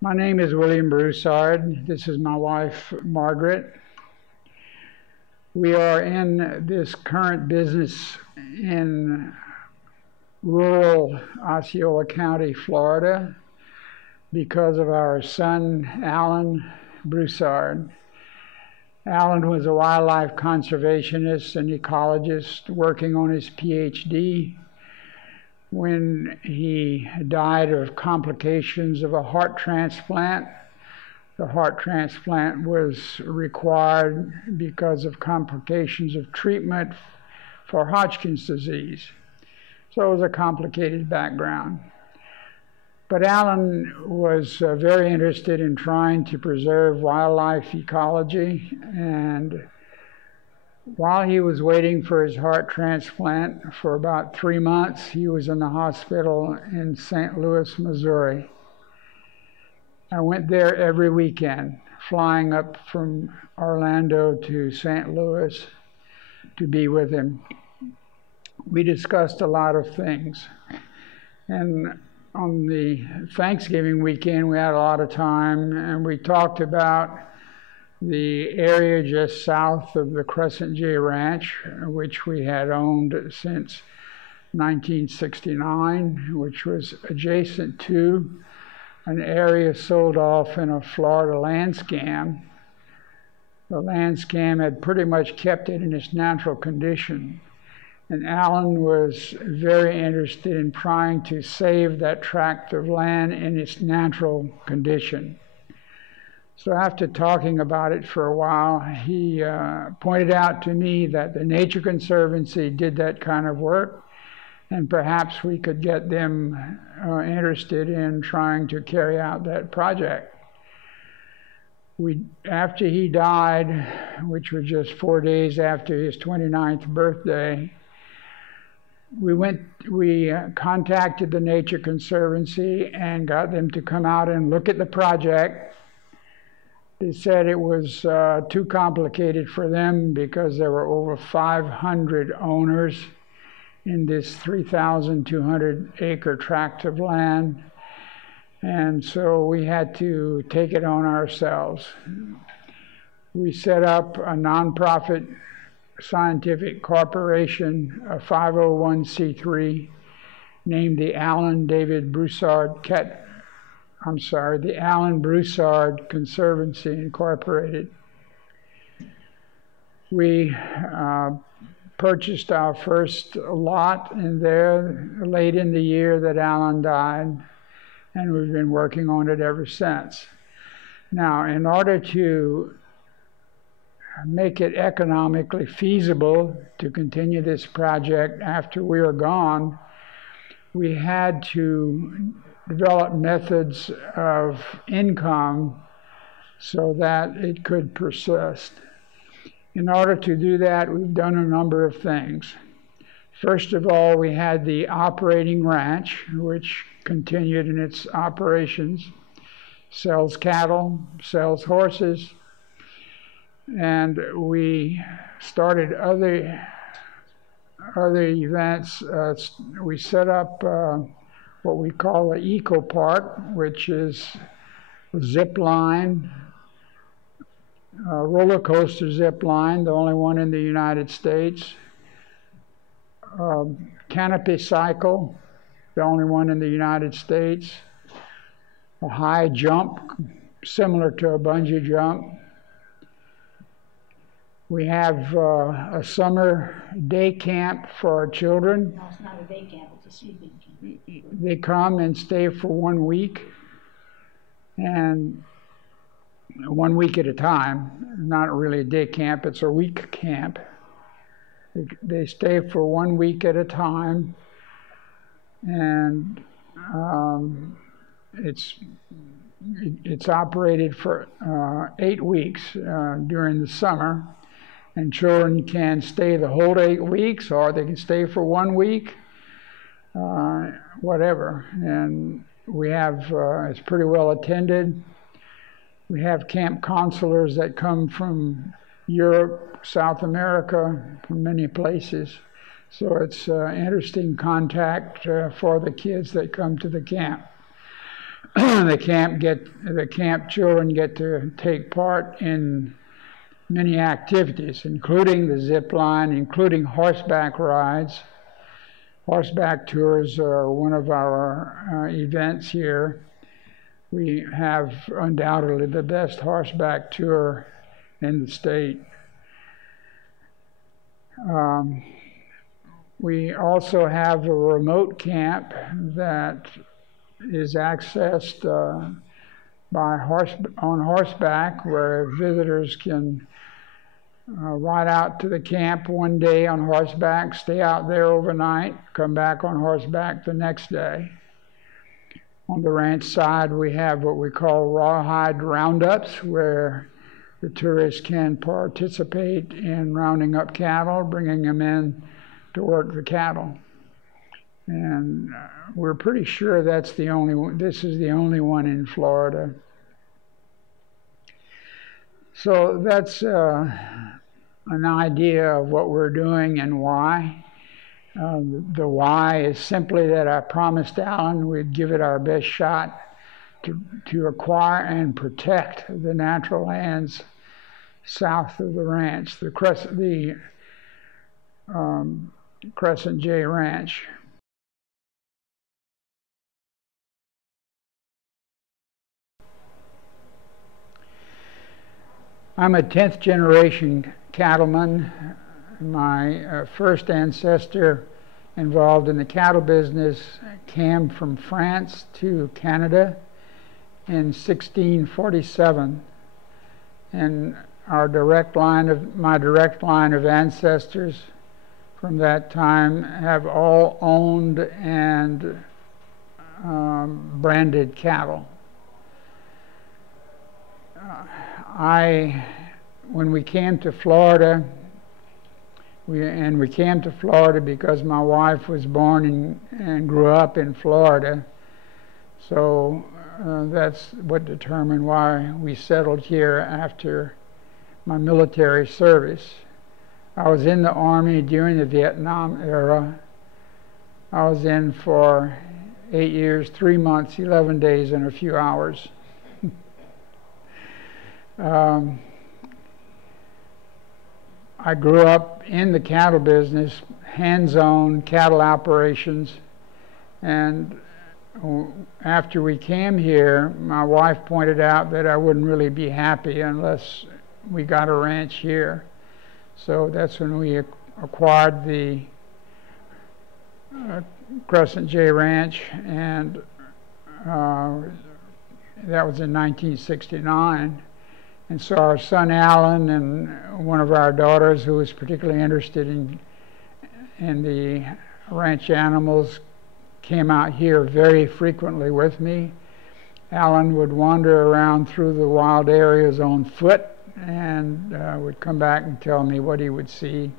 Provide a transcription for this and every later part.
My name is William Broussard. This is my wife, Margaret. We are in this current business in rural Osceola County, Florida, because of our son, Alan Broussard. Alan was a wildlife conservationist and ecologist working on his PhD when he died of complications of a heart transplant. The heart transplant was required because of complications of treatment for Hodgkin's disease. So it was a complicated background. But Alan was very interested in trying to preserve wildlife ecology, and while he was waiting for his heart transplant for about 3 months, he was in the hospital in St. Louis, Missouri. I went there every weekend, flying up from Orlando to St. Louis to be with him. We discussed a lot of things. And on the Thanksgiving weekend, we had a lot of time, and we talked about the area just south of the Crescent J Ranch, which we had owned since 1969, which was adjacent to an area sold off in a Florida land scam. The land scam had pretty much kept it in its natural condition. And Alan was very interested in trying to save that tract of land in its natural condition. So after talking about it for a while, he pointed out to me that the Nature Conservancy did that kind of work, and perhaps we could get them interested in trying to carry out that project. After he died, which was just 4 days after his 29th birthday, we contacted the Nature Conservancy and got them to come out and look at the project. They said it was too complicated for them because there were over 500 owners in this 3,200 acre tract of land. And so we had to take it on ourselves. We set up a nonprofit scientific corporation, a 501c3, named the Alan Broussard Conservancy Incorporated. We purchased our first lot in there late in the year that Alan died, and we've been working on it ever since. Now, in order to make it economically feasible to continue this project after we are gone, we had to develop methods of income so that it could persist. In order to do that, we've done a number of things. First of all, we had the operating ranch, which continued in its operations, sells cattle, sells horses, and we started other events. We set up what we call the Eco Park, which is a zip line, a roller coaster zip line, the only one in the United States, canopy cycle, the only one in the United States, a high jump similar to a bungee jump. We have a summer day camp for our children. No, it's not a day camp, it's a sleeping camp. They come and stay for 1 week, and 1 week at a time. Not really a day camp, it's a week camp. They stay for 1 week at a time, and it's operated for 8 weeks during the summer. And children can stay the whole 8 weeks, or they can stay for 1 week, whatever. And we have, it's pretty well attended. We have camp counselors that come from Europe, South America, from many places. So it's interesting contact for the kids that come to the camp. the camp children get to take part in many activities, including the zip line, including horseback rides. Horseback tours are one of our events here. We have undoubtedly the best horseback tour in the state. We also have a remote camp that is accessed on horseback, where visitors can ride out to the camp one day on horseback, stay out there overnight, come back on horseback the next day. On the ranch side, we have what we call rawhide roundups, where the tourists can participate in rounding up cattle, bringing them in to work the cattle. And we're pretty sure that's the only one. This is the only one in Florida. So that's an idea of what we're doing and why. The why is simply that I promised Alan we'd give it our best shot to acquire and protect the natural lands south of the ranch, the Crescent J Ranch. I'm a 10th generation cattleman. My first ancestor involved in the cattle business came from France to Canada in 1647, and my direct line of ancestors from that time have all owned and branded cattle. When we came to Florida, we came to Florida because my wife was born and grew up in Florida. So that's what determined why we settled here after my military service. I was in the Army during the Vietnam era. I was in for 8 years, 3 months, 11 days, and a few hours. I grew up in the cattle business, hands-on cattle operations, and after we came here, my wife pointed out that I wouldn't really be happy unless we got a ranch here. So that's when we acquired the Crescent J Ranch, and that was in 1969. And so our son Alan and one of our daughters, who was particularly interested in the ranch animals, came out here very frequently with me. Alan would wander around through the wild areas on foot and would come back and tell me what he would see.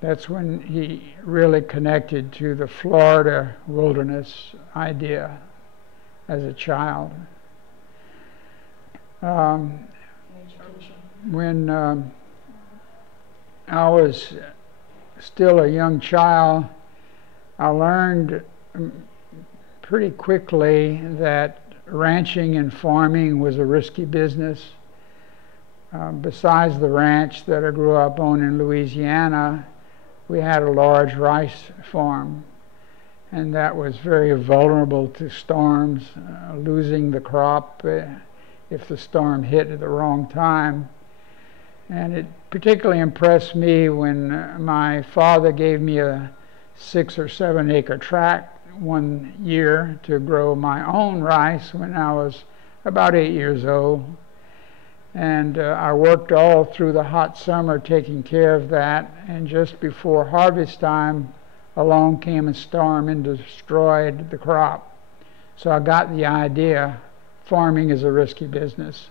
That's when he really connected to the Florida wilderness idea as a child. When I was still a young child, I learned pretty quickly that ranching and farming was a risky business. Besides the ranch that I grew up on in Louisiana, we had a large rice farm, and that was very vulnerable to storms, losing the crop if the storm hit at the wrong time. And it particularly impressed me when my father gave me a 6 or 7 acre tract one year to grow my own rice when I was about 8 years old. And I worked all through the hot summer taking care of that, and just before harvest time along came a storm and destroyed the crop. So I got the idea farming is a risky business.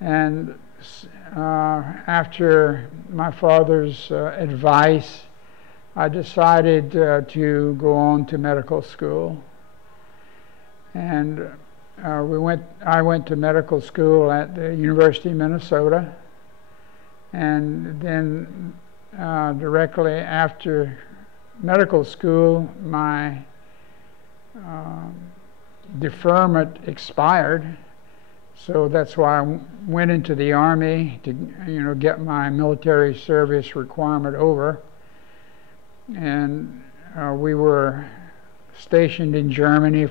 And after my father's advice, I decided to go on to medical school. And I went to medical school at the University of Minnesota, and then directly after medical school, my deferment expired, so that's why I went into the Army to, get my military service requirement over. And we were stationed in Germany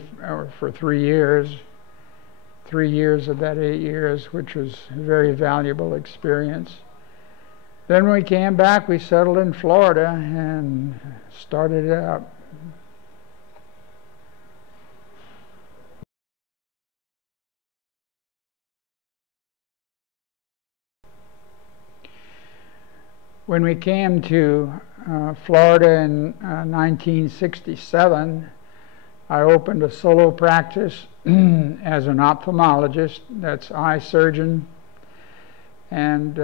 for 3 years. 3 years of that 8 years, which was a very valuable experience. Then when we came back, we settled in Florida and started it up. When we came to Florida in 1967, I opened a solo practice as an ophthalmologist, that's eye surgeon. And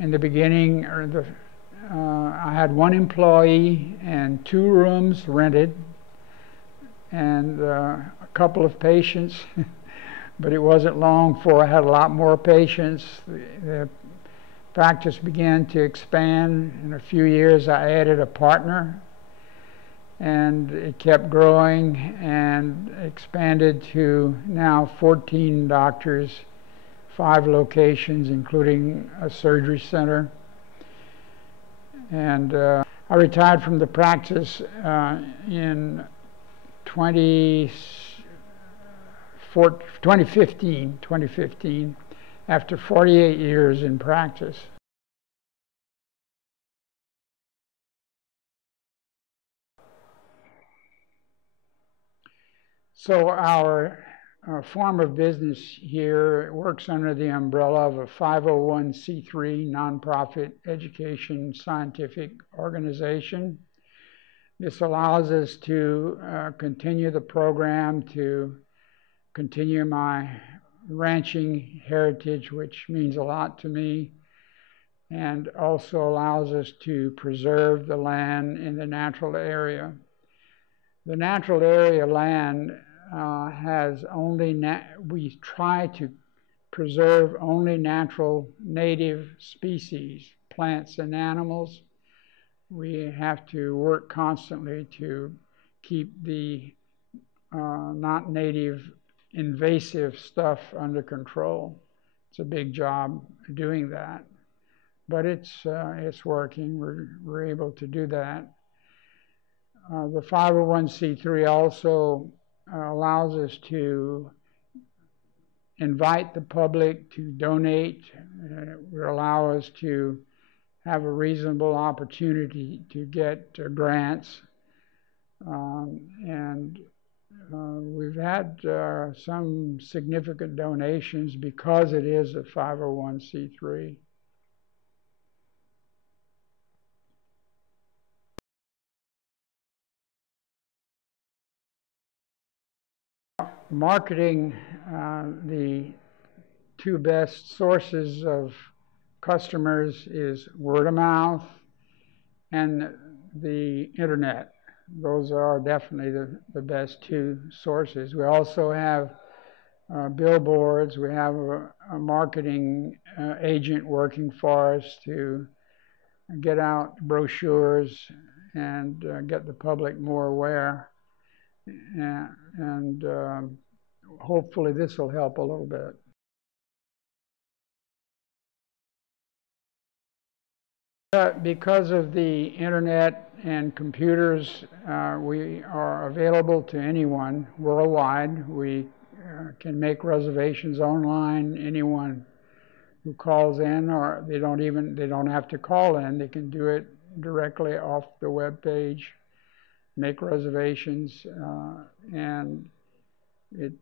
in the beginning, I had 1 employee and 2 rooms rented and a couple of patients, but it wasn't long before I had a lot more patients. The practice began to expand. In a few years, I added a partner, and it kept growing and expanded to now 14 doctors, 5 locations, including a surgery center. And I retired from the practice in 2015, after 48 years in practice. So our form of business here works under the umbrella of a 501c3 nonprofit education scientific organization. This allows us to continue the program, to continue my ranching heritage, which means a lot to me, and also allows us to preserve the land in the natural area. The natural area land has only, we try to preserve only natural native species, plants and animals. We have to work constantly to keep the not native invasive stuff under control. It's a big job doing that, but it's working. We're able to do that. The 501c3 also allows us to invite the public to donate. It will allow us to have a reasonable opportunity to get grants. And we've had some significant donations because it is a 501c3. Marketing, the 2 best sources of customers is word of mouth and the internet. Those are definitely the best 2 sources. We also have billboards. We have a marketing agent working for us to get out brochures and get the public more aware. And hopefully this will help a little bit. Because of the internet and computers, we are available to anyone worldwide. We can make reservations online. Anyone who calls in, or they don't have to call in. They can do it directly off the web page, make reservations, and it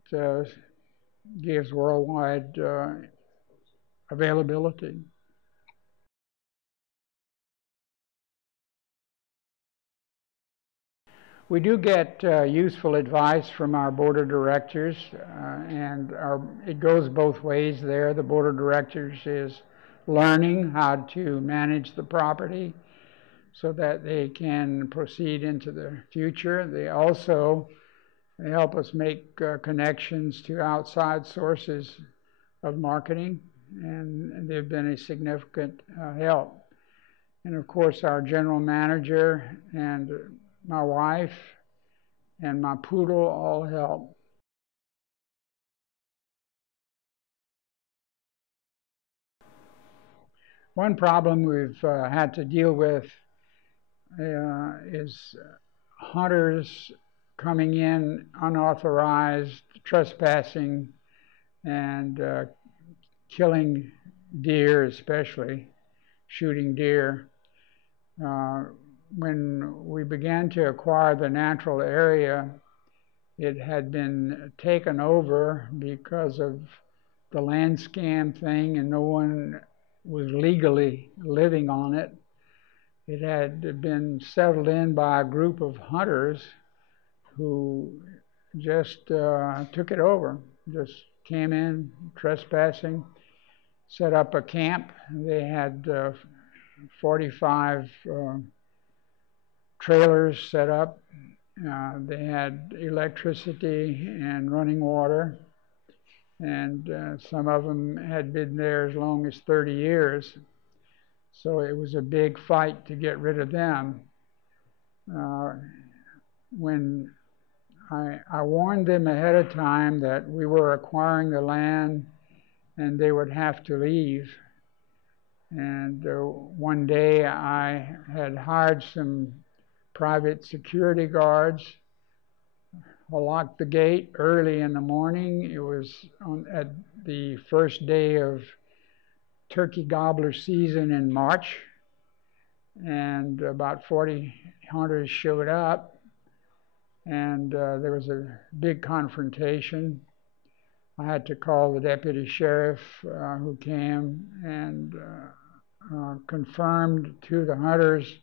gives worldwide availability. We do get useful advice from our board of directors, and it goes both ways there. The board of directors is learning how to manage the property so that they can proceed into the future. They also help us make connections to outside sources of marketing, and they've been a significant help. And of course, our general manager and my wife and my poodle all help. One problem we've had to deal with is hunters coming in unauthorized, trespassing, and killing deer, especially shooting deer. When we began to acquire the natural area, it had been taken over because of the land scam thing, and no one was legally living on it. It had been settled in by a group of hunters who just took it over, just came in trespassing, set up a camp. They had 45 trailers set up. They had electricity and running water, and some of them had been there as long as 30 years. So it was a big fight to get rid of them. When I warned them ahead of time that we were acquiring the land and they would have to leave. And one day I had hired some private security guards. I locked the gate early in the morning. It was at the first day of turkey gobbler season in March, and about 40 hunters showed up, and there was a big confrontation. I had to call the deputy sheriff who came and confirmed to the hunters,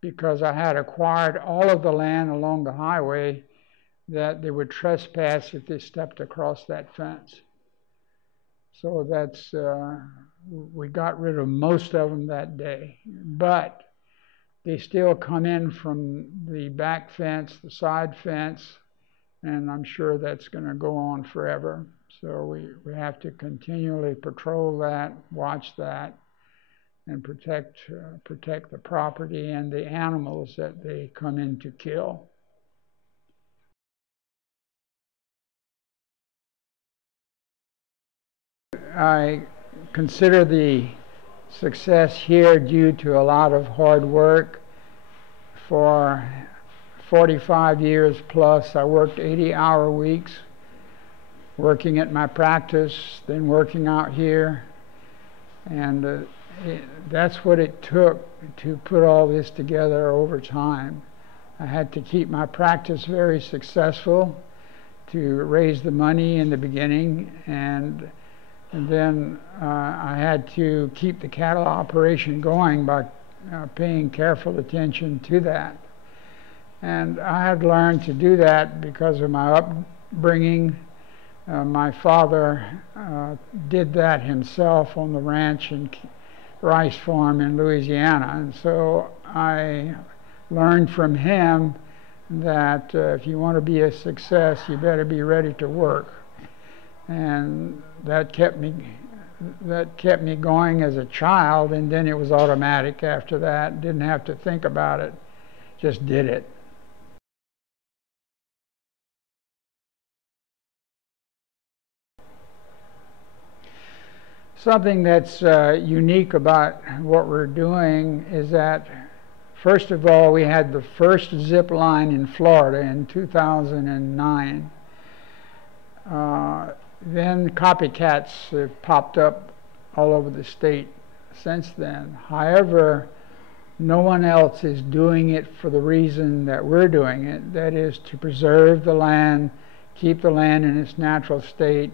because I had acquired all of the land along the highway, that they would trespass if they stepped across that fence. So that's, we got rid of most of them that day. But they still come in from the back fence, the side fence, and I'm sure that's going to go on forever. So we have to continually patrol that, watch that, and protect the property and the animals that they come in to kill. I consider the success here due to a lot of hard work. For 45 years plus, I worked 80-hour weeks, working at my practice, then working out here, and that's what it took to put all this together over time. I had to keep my practice very successful to raise the money in the beginning, and then I had to keep the cattle operation going by paying careful attention to that. And I had learned to do that because of my upbringing. My father did that himself on the ranch and rice farm in Louisiana, and so I learned from him that if you want to be a success, you better be ready to work. And that kept me going as a child, and then it was automatic after that. Didn't have to think about it, just did it. Something that's unique about what we're doing is that, first of all, we had the first zip line in Florida in 2009. Then copycats have popped up all over the state since then. However, no one else is doing it for the reason that we're doing it, that is to preserve the land, keep the land in its natural state,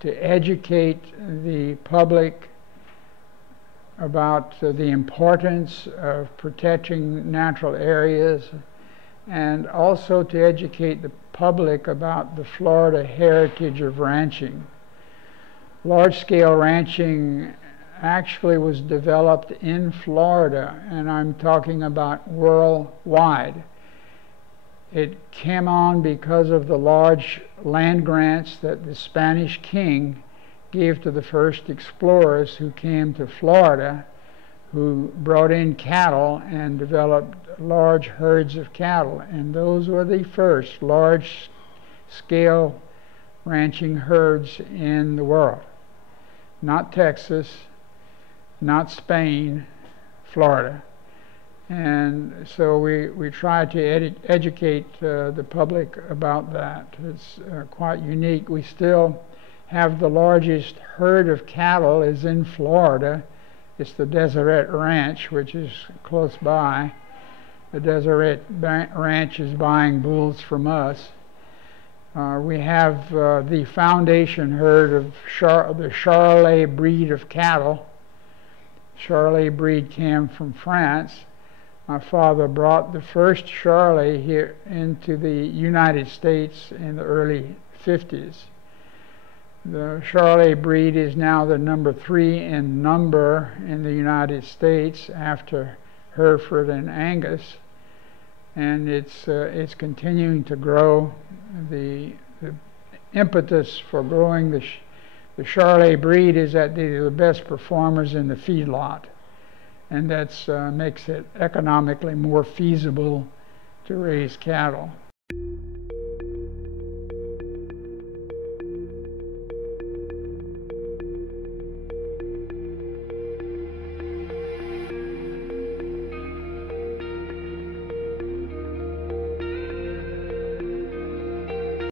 to educate the public about the importance of protecting natural areas, and also to educate the public about the Florida heritage of ranching. Large-scale ranching actually was developed in Florida, and I'm talking about worldwide. It came on because of the large land grants that the Spanish king gave to the first explorers who came to Florida, who brought in cattle and developed large herds of cattle. And those were the first large-scale ranching herds in the world. Not Texas, not Spain, Florida. And so we try to educate the public about that. It's quite unique. We still have the largest herd of cattle is in Florida. It's the Deseret Ranch, which is close by. The Deseret Ranch is buying bulls from us. We have the foundation herd of the Charolais breed of cattle. Charolais breed came from France. My father brought the first Charolais here into the United States in the early 50s. The Charolais breed is now the number 3 in number in the United States after Hereford and Angus, and it's continuing to grow. The impetus for growing the Charolais breed is that they're the best performers in the feedlot, and that makes it economically more feasible to raise cattle.